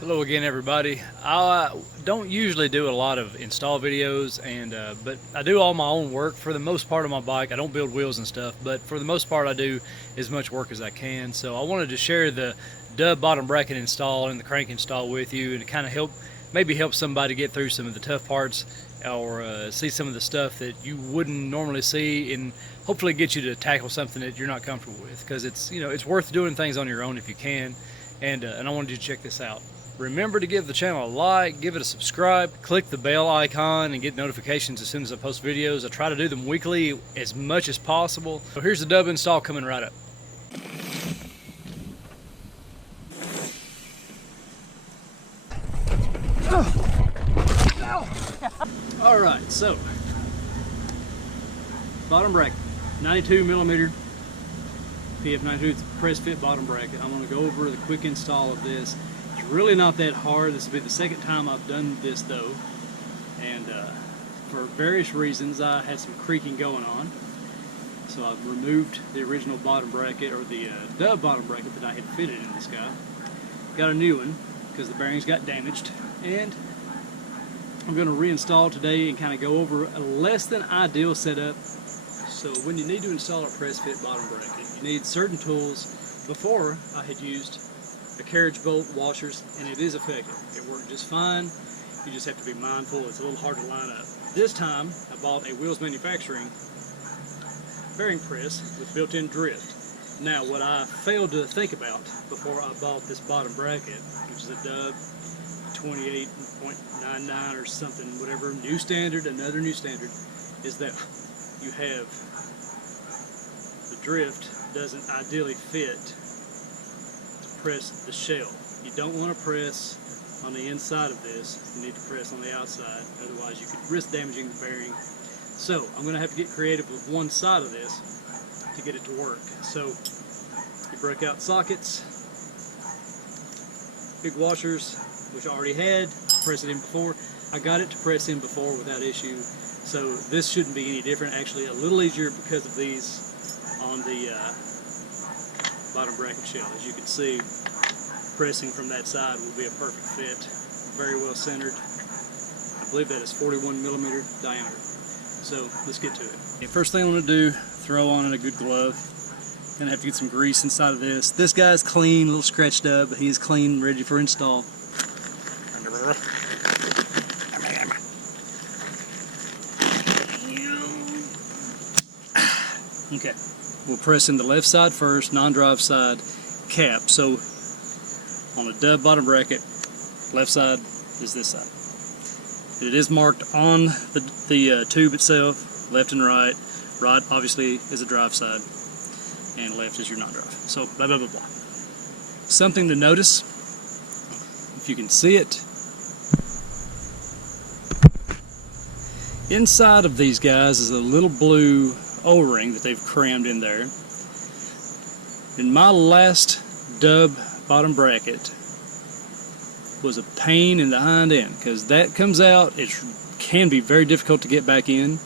Hello again, everybody. I don't usually do a lot of install videos, but I do all my own work for the most part on my bike. I don't build wheels and stuff, but for the most part I do as much work as I can. So I wanted to share the DUB bottom bracket install and the crank install with you, and to kind of maybe help somebody get through some of the tough parts, or see some of the stuff that you wouldn't normally see, and hopefully get you to tackle something that you're not comfortable with, because it's worth doing things on your own if you can. And I wanted you to check this out. Remember to give the channel a like, give it a subscribe, click the bell icon and get notifications as soon as I post videos. I try to do them weekly as much as possible. So here's the DUB install coming right up. Alright, so bottom bracket, 92mm PF92, it's a press fit bottom bracket. I'm going to go over the quick install of this. It's really not that hard. This will be the second time I've done this though, and for various reasons I had some creaking going on, so I've removed the original bottom bracket, or the DUB bottom bracket that I had fitted in this guy. Got a new one because the bearings got damaged, and I'm going to reinstall today and kind of go over a less than ideal setup. So when you need to install a press fit bottom bracket, you need certain tools. Before I had used a carriage bolt, washers, and it is effective. It worked just fine. You just have to be mindful. It's a little hard to line up. This time I bought a Wheels Manufacturing bearing press with built-in drift. Now what I failed to think about before I bought this bottom bracket, which is a DUB 28.99 or something, whatever, new standard, another new standard, is that you have the drift doesn't ideally fit to press the shell. You don't want to press on the inside of this. You need to press on the outside, otherwise you could risk damaging the bearing. So I'm going to have to get creative with one side of this to get it to work. So you break out sockets, big washers, which I already had, press it in before. I got it to press in before without issue, so this shouldn't be any different. Actually a little easier because of these on the bottom bracket shell. As you can see, pressing from that side will be a perfect fit. Very well centered. I believe that is 41mm diameter. So let's get to it. Okay, first thing I'm going to do, throw on a good glove. Gonna have to get some grease inside of this. This guy's clean, a little scratched up, but he is clean, ready for install. Okay, we'll press in the left side first, non-drive side cap. So on a DUB bottom bracket, left side is this side. It is marked on the tube itself, left and right. Right obviously is a drive side, and left is your non-drive. So blah blah blah blah. Something to notice, if you can see it, inside of these guys is a little blue O-ring that they've crammed in there. In my last DUB bottom bracket was a pain in the hind end, because that comes out, it can be very difficult to get back in.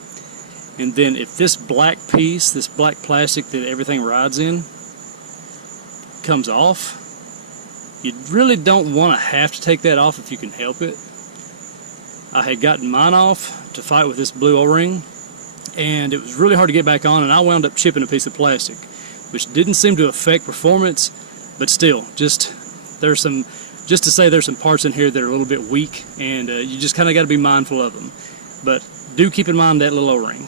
And then if this black piece, this black plastic that everything rides in, comes off, you really don't want to have to take that off if you can help it. I had gotten mine off to fight with this blue O-ring, and it was really hard to get back on, and I wound up chipping a piece of plastic, which didn't seem to affect performance, but still, just to say there's some parts in here that are a little bit weak, and you just kind of got to be mindful of them. But do keep in mind that little O-ring.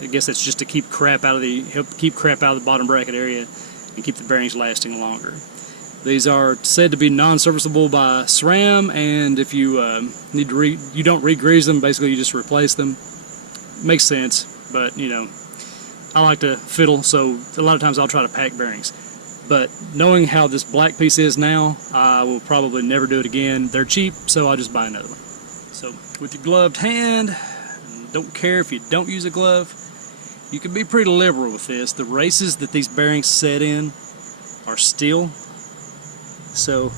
I guess that's just to keep crap out of the bottom bracket area and keep the bearings lasting longer. These are said to be non-serviceable by SRAM, and if you you don't re-grease them, basically you just replace them. Makes sense, but you know, I like to fiddle, so a lot of times I'll try to pack bearings. But knowing how this black piece is now, I will probably never do it again. They're cheap, so I'll just buy another one. So with your gloved hand, don't care if you don't use a glove, you can be pretty liberal with this. The races that these bearings set in are steel, so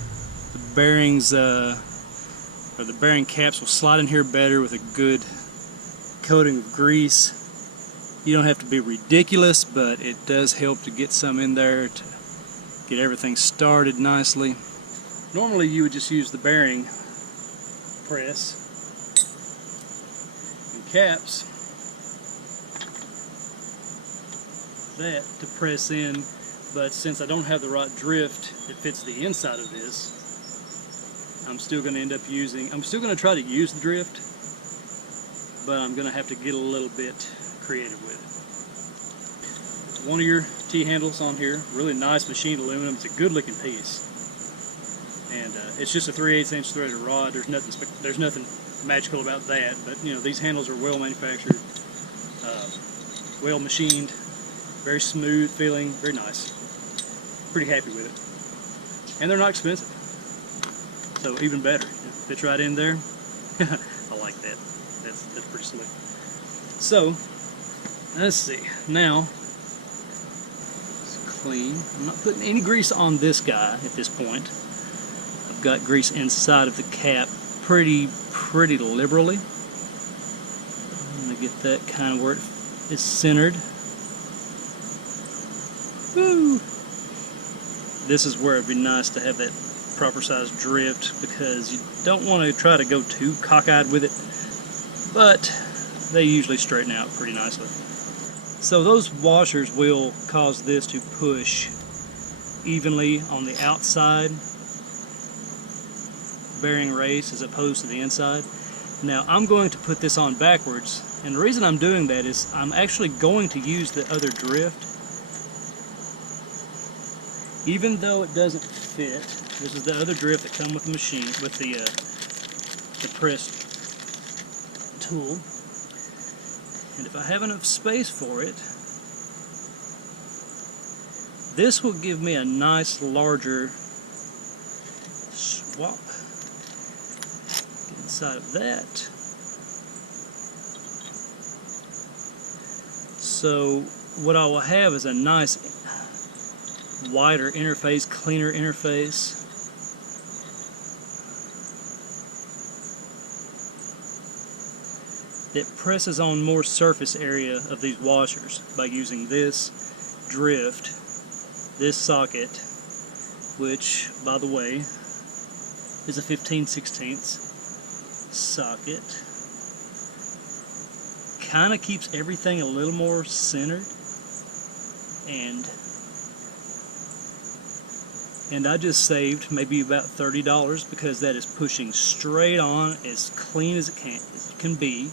the bearings or the bearing caps will slide in here better with a good coating of grease. You don't have to be ridiculous, but it does help to get some in there to get everything started nicely. Normally you would just use the bearing press and caps that to press in, but since I don't have the right drift that fits the inside of this, I'm still going to end up using, I'm still going to try to use the drift, but I'm going to have to get a little bit creative with it. One of your T-handles on here, really nice machined aluminum. It's a good looking piece. And it's just a 3/8 inch threaded rod. There's nothing magical about that, but you know, these handles are well manufactured, well machined, very smooth feeling, very nice. Pretty happy with it. And they're not expensive, so even better. It fits right in there. I like that. That's pretty slick. So let's see. Now it's clean. I'm not putting any grease on this guy at this point. I've got grease inside of the cap pretty liberally. I'm going to get that kind of where it is centered. Woo! This is where it'd be nice to have that proper size drift, because you don't want to try to go too cockeyed with it, but they usually straighten out pretty nicely. So those washers will cause this to push evenly on the outside bearing race as opposed to the inside. Now I'm going to put this on backwards, and the reason I'm doing that is I'm actually going to use the other drift. Even though it doesn't fit, this is the other drift that comes with the machine, with the press tool. And if I have enough space for it, this will give me a nice larger swap. Get inside of that. So what I will have is a nice wider interface, cleaner interface. That presses on more surface area of these washers by using this drift, this socket, which, by the way, is a 15/16 socket. Kind of keeps everything a little more centered, and I just saved maybe about $30 because that is pushing straight on, as clean as it can be.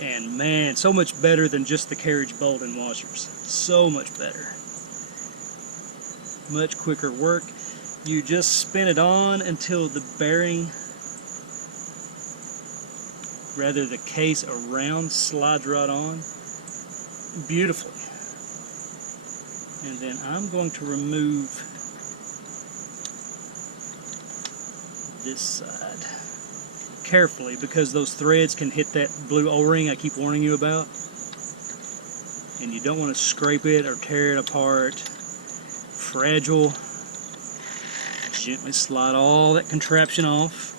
And man, so much better than just the carriage bolt and washers. So much better. Much quicker work. You just spin it on until the bearing, rather the case around, slides right on beautifully. And then I'm going to remove this side carefully, because those threads can hit that blue O-ring I keep warning you about, and you don't want to scrape it or tear it apart. Fragile. Gently slide all that contraption off,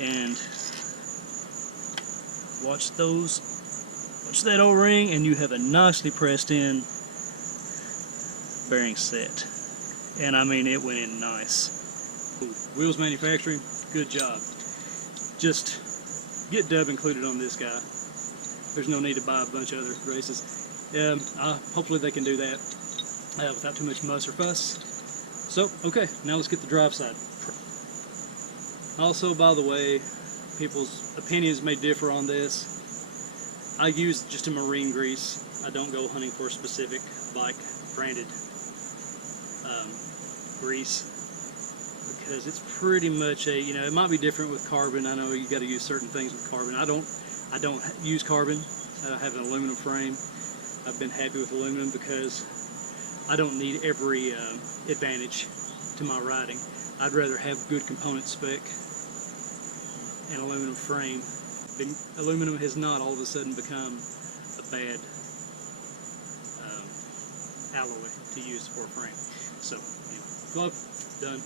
and watch that O-ring, and you have a nicely pressed in bearing set. And I mean, it went in nice. Wheels Manufacturing, good job. Just get DUB included on this guy. There's no need to buy a bunch of other races. Hopefully they can do that without too much muss or fuss. So, okay, now let's get the drive side. Also, by the way, people's opinions may differ on this. I use just a marine grease. I don't go hunting for a specific bike branded grease, because it's pretty much a, you know, it might be different with carbon. I know you got to use certain things with carbon. I don't use carbon. I have an aluminum frame. I've been happy with aluminum because I don't need every advantage to my riding. I'd rather have good component spec and aluminum frame. Aluminum has not all of a sudden become a bad alloy to use for a frame. So, anyway, glove done.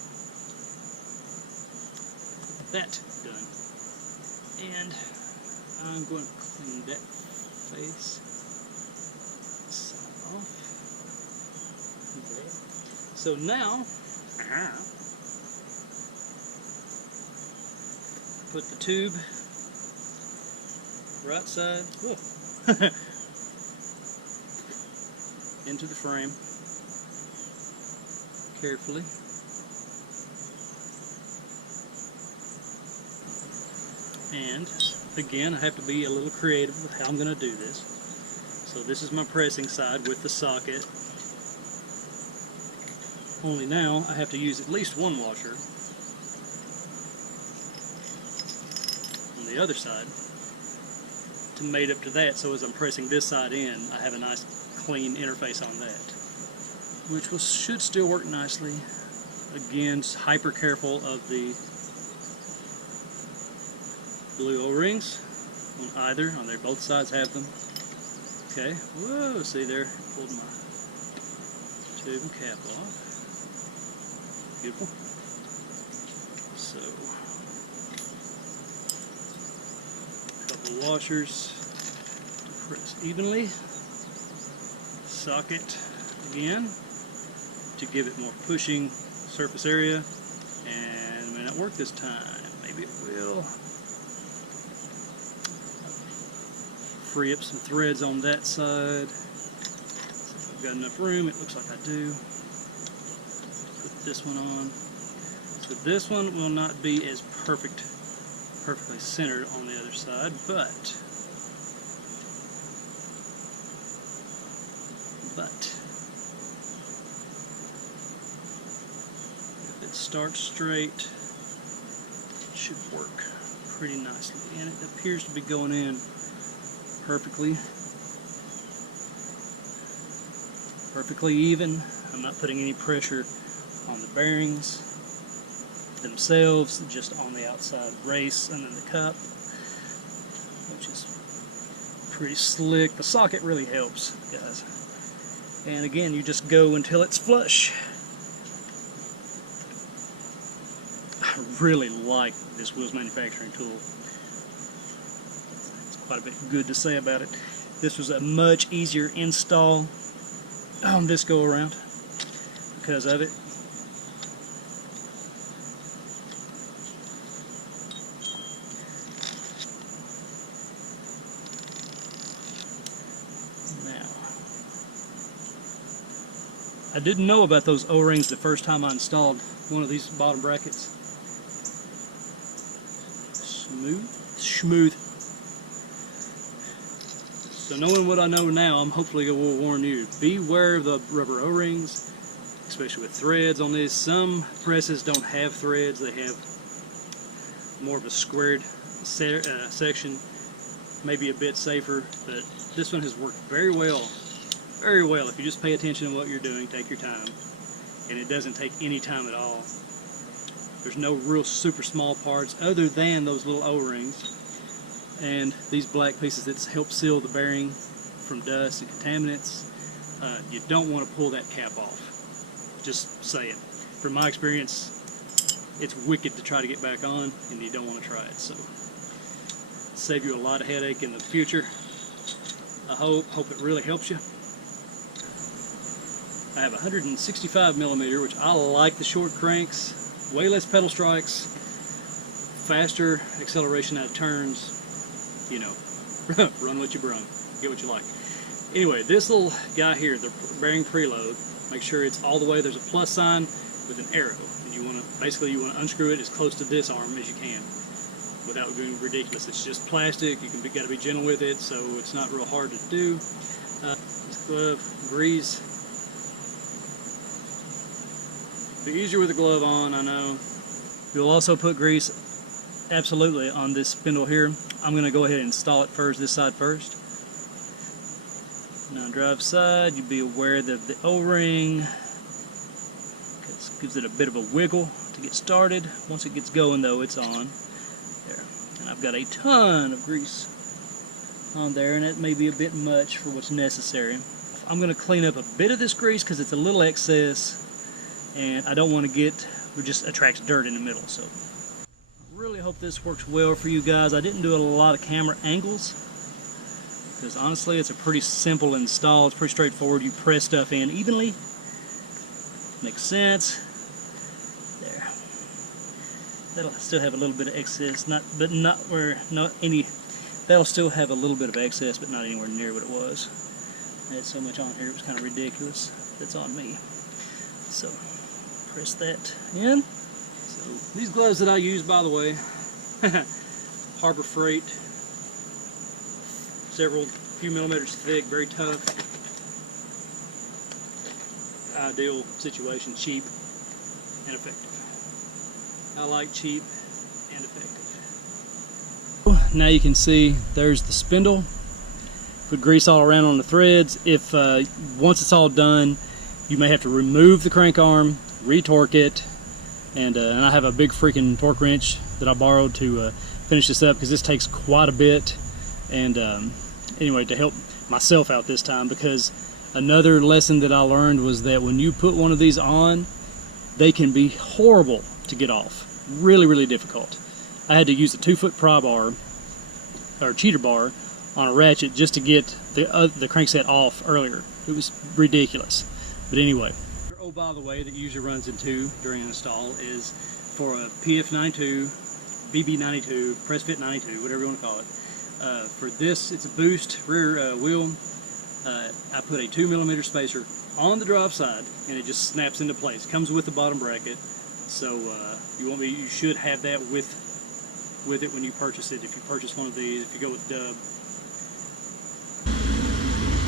That done. And I'm going to clean that face side off. There. So now Put the tube right side into the frame carefully. And again, I have to be a little creative with how I'm going to do this. So this is my pressing side with the socket. Only now I have to use at least one washer on the other side to mate up to that, so as I'm pressing this side in, I have a nice clean interface on that, which should still work nicely. Again, hyper careful of the blue O-rings on there, both sides have them. Okay, whoa, see there, pulled my tube and cap off. Beautiful. So, a couple of washers to press evenly. Socket again to give it more pushing surface area, and it may not work this time. Maybe it will. Free up some threads on that side. So if I've got enough room, it looks like I do. Put this one on. So this one will not be as perfectly centered on the other side, but if it starts straight, it should work pretty nicely, and it appears to be going in perfectly even. I'm not putting any pressure on the bearings themselves, just on the outside race and then the cup, which is pretty slick. The socket really helps, guys. And again, you just go until it's flush. I really like this Wheels Manufacturing tool. Quite a bit good to say about it. This was a much easier install on this go around because of it. Now, I didn't know about those O-rings the first time I installed one of these bottom brackets. Smooth. So knowing what I know now, I'm hopefully will warn you. Beware of the rubber O-rings, especially with threads on this. Some presses don't have threads, they have more of a squared section, maybe a bit safer, but this one has worked very well if you just pay attention to what you're doing, take your time, and it doesn't take any time at all. There's no real super small parts other than those little O-rings and these black pieces that help seal the bearing from dust and contaminants. You don't want to pull that cap off. Just say it. From my experience, it's wicked to try to get back on, and you don't want to try it. So, save you a lot of headache in the future. I hope it really helps you. I have 165 millimeter, which I like the short cranks. Way less pedal strikes, faster acceleration out of turns. You know, run what you brung, get what you like. Anyway, this little guy here, the bearing preload, make sure it's all the way. There's a plus sign with an arrow, and you want to unscrew it as close to this arm as you can without being ridiculous. It's just plastic. Got to be gentle with it, so it's not real hard to do. This glove, grease. Be easier with the glove on, I know. You'll also put grease absolutely on this spindle here. I'm going to go ahead and install it first, this side first. Now drive side, you be aware that the O-ring gives it a bit of a wiggle to get started. Once it gets going though, it's on. There. And I've got a ton of grease on there, and it may be a bit much for what's necessary. I'm going to clean up a bit of this grease because it's a little excess, and I don't want to it just attracts dirt in the middle. So I really hope this works well for you guys. I didn't do a lot of camera angles because honestly it's a pretty simple install. It's pretty straightforward. You press stuff in evenly. Makes sense. That'll still have a little bit of excess, that'll still have a little bit of excess, but not anywhere near what it was. I had so much on here, it was kind of ridiculous. That's on me. So, press that in. So, these gloves that I use, by the way, Harbor Freight, few millimeters thick, very tough. Ideal situation, cheap and effective. I like cheap and effective. Now you can see there's the spindle. Put grease all around on the threads. If once it's all done, you may have to remove the crank arm, retorque it, and I have a big freaking torque wrench that I borrowed to finish this up because this takes quite a bit. And anyway, to help myself out this time, because another lesson that I learned was that when you put one of these on, they can be horrible to get off. Really, really difficult. I had to use a 2-foot pry bar, or cheater bar, on a ratchet just to get the crankset off earlier. It was ridiculous. But anyway. Oh, by the way, that usually runs into during install is for a PF92, BB92, press fit 92, whatever you want to call it. For this, it's a boost rear wheel. I put a 2mm spacer on the drive side, and it just snaps into place. Comes with the bottom bracket, so you should have that with it when you purchase it. If you purchase one of these, if you go with DUB.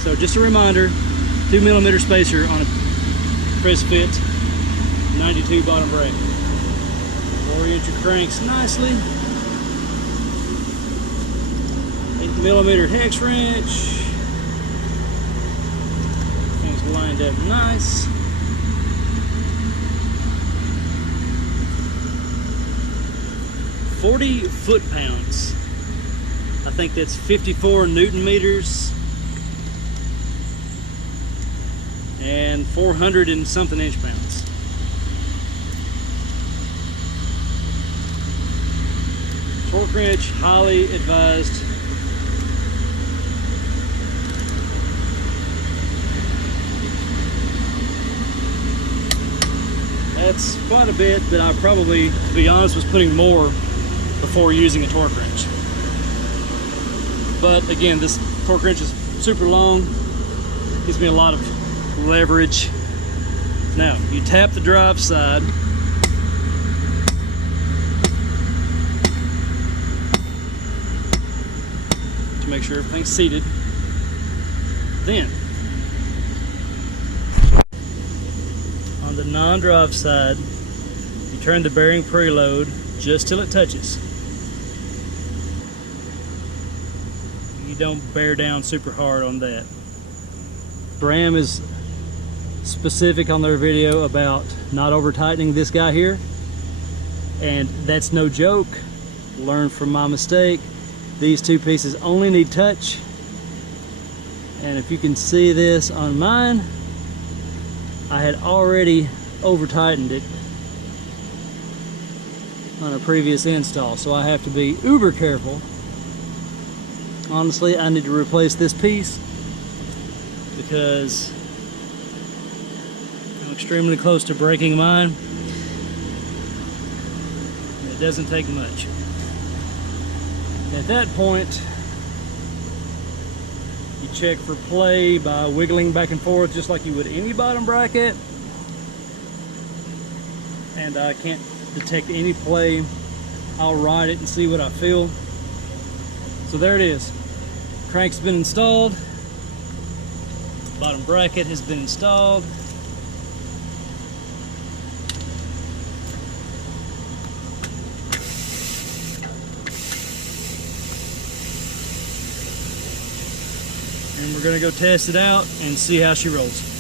So just a reminder, 2mm spacer on a press fit 92 bottom bracket. Orient your cranks nicely. 8mm hex wrench. Things lined up nice. $40 foot-pounds. I think that's 54 Newton meters and 400 and something inch-pounds. Torque wrench, highly advised. That's quite a bit that I probably, to be honest, was putting more before using a torque wrench. But again, this torque wrench is super long, gives me a lot of leverage. Now, you tap the drive side, to make sure everything's seated. Then, on the non-drive side, you turn the bearing preload just till it touches. You don't bear down super hard on that. SRAM is specific on their video about not over tightening this guy here, and that's no joke. Learn from my mistake. These two pieces only need touch, and if you can see this on mine, I had already over tightened it on a previous install, so I have to be uber careful. Honestly, I need to replace this piece because I'm extremely close to breaking mine. It doesn't take much. At that point, you check for play by wiggling back and forth just like you would any bottom bracket. And I can't detect any play. I'll ride it and see what I feel. So there it is. Crank's been installed. Bottom bracket has been installed. And we're going to go test it out and see how she rolls.